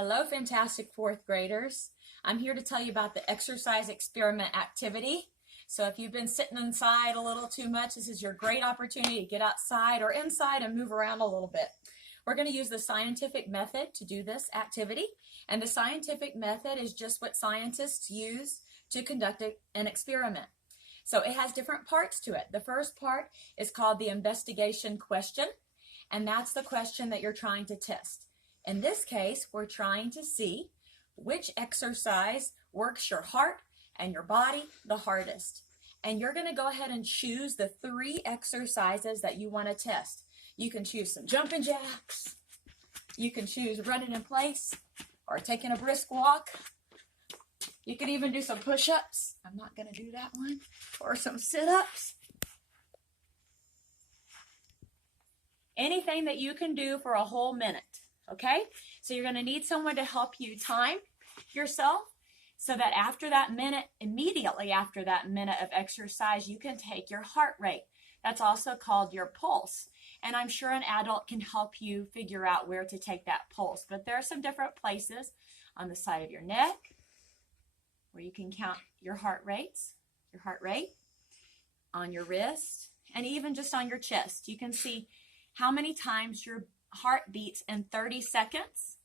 Hello, fantastic fourth graders. I'm here to tell you about the exercise experiment activity. So if you've been sitting inside a little too much, this is your great opportunity to get outside or inside and move around a little bit. We're going to use the scientific method to do this activity. And the scientific method is just what scientists use to conduct an experiment. So it has different parts to it. The first part is called the investigation question, and that's the question that you're trying to test. In this case, we're trying to see which exercise works your heart and your body the hardest. And you're going to go ahead and choose the 3 exercises that you want to test. You can choose some jumping jacks. You can choose running in place or taking a brisk walk. You can even do some push-ups. I'm not going to do that one. Or some sit-ups. Anything that you can do for a whole minute. Okay, so you're going to need someone to help you time yourself so that after that minute, immediately after that minute of exercise, you can take your heart rate. That's also called your pulse. And I'm sure an adult can help you figure out where to take that pulse. But there are some different places on the side of your neck where you can count your heart rate, on your wrist, and even just on your chest. You can see how many times your heart beats in 30 seconds.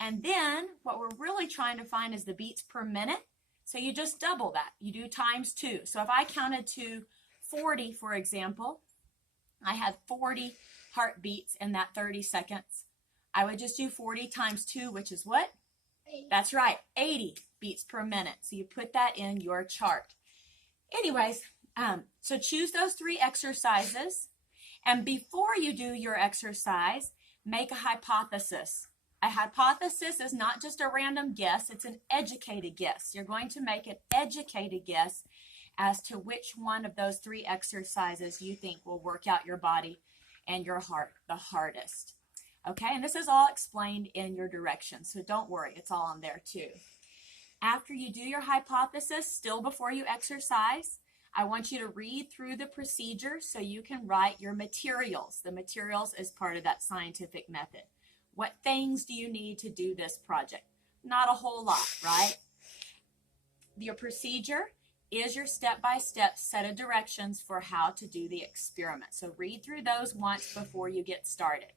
And then what we're really trying to find is the beats per minute. So you just double that. You do times 2. So if I counted to 40, for example, I had 40 heartbeats in that 30 seconds. I would just do 40 times 2, which is what? 80. That's right, 80 beats per minute. So you put that in your chart. Anyways, so choose those 3 exercises. And before you do your exercise, make a hypothesis. A hypothesis is not just a random guess, it's an educated guess. You're going to make an educated guess as to which one of those 3 exercises you think will work out your body and your heart the hardest. Okay, and this is all explained in your directions, so don't worry, it's all on there too. After you do your hypothesis, still before you exercise, I want you to read through the procedure so you can write your materials. The materials is part of that scientific method. What things do you need to do this project? Not a whole lot, right? Your procedure is your step-by-step set of directions for how to do the experiment. So read through those once before you get started.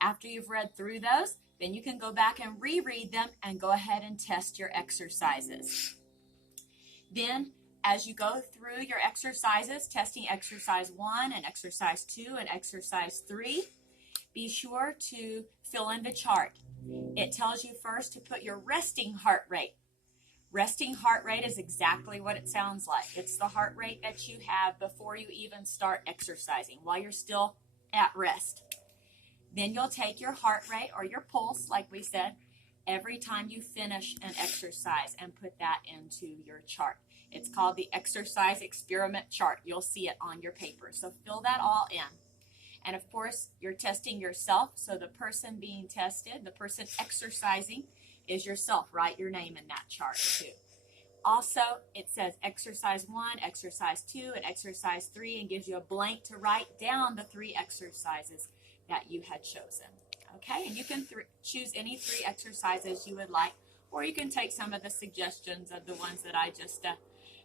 After you've read through those, then you can go back and reread them and go ahead and test your exercises. Then, as you go through your exercises, testing exercise 1 and exercise 2 and exercise 3, be sure to fill in the chart. It tells you first to put your resting heart rate. Resting heart rate is exactly what it sounds like. It's the heart rate that you have before you even start exercising, while you're still at rest. Then you'll take your heart rate or your pulse, like we said, every time you finish an exercise and put that into your chart. It's called the exercise experiment chart. You'll see it on your paper. So fill that all in. And of course, you're testing yourself. So the person being tested, the person exercising, is yourself. Write your name in that chart too. Also, it says exercise 1, exercise 2, and exercise 3, and gives you a blank to write down the 3 exercises that you had chosen. Okay, and you can choose any 3 exercises you would like, or you can take some of the suggestions of the ones that I just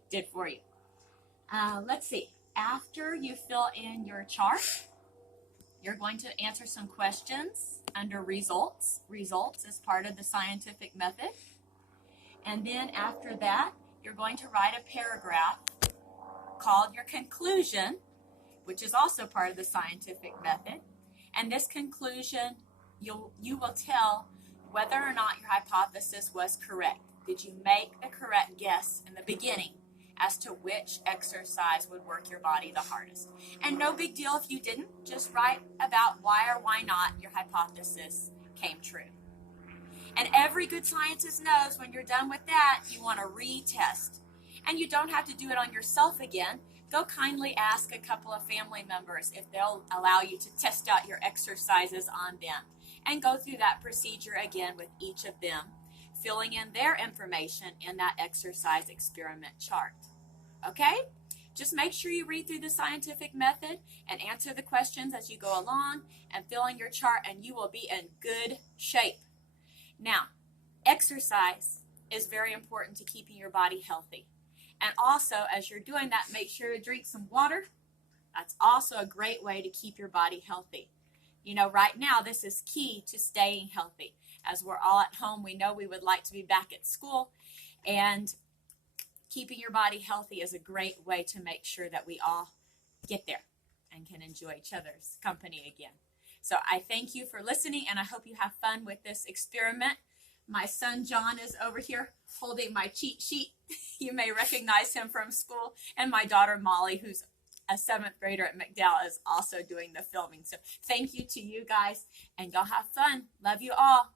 did for you. Let's see. After you fill in your chart, you're going to answer some questions under results. Results is part of the scientific method. And then after that, you're going to write a paragraph called your conclusion, which is also part of the scientific method. And this conclusion, you will tell whether or not your hypothesis was correct. Did you make the correct guess in the beginning as to which exercise would work your body the hardest? And no big deal if you didn't. Just write about why or why not your hypothesis came true. And every good scientist knows when you're done with that, you want to retest. And you don't have to do it on yourself again. Go kindly ask a couple of family members if they'll allow you to test out your exercises on them. And go through that procedure again with each of them, filling in their information in that exercise experiment chart. Okay? Just make sure you read through the scientific method and answer the questions as you go along and fill in your chart, and you will be in good shape. Now, exercise is very important to keeping your body healthy. And also, as you're doing that, make sure to drink some water. That's also a great way to keep your body healthy. You know, right now, this is key to staying healthy. As we're all at home, we know we would like to be back at school, and keeping your body healthy is a great way to make sure that we all get there and can enjoy each other's company again. So I thank you for listening, and I hope you have fun with this experiment. My son John is over here holding my cheat sheet. You may recognize him from school. And my daughter Molly, who's a 7th grader at McDowell, is also doing the filming. So thank you to you guys, and y'all have fun. Love you all.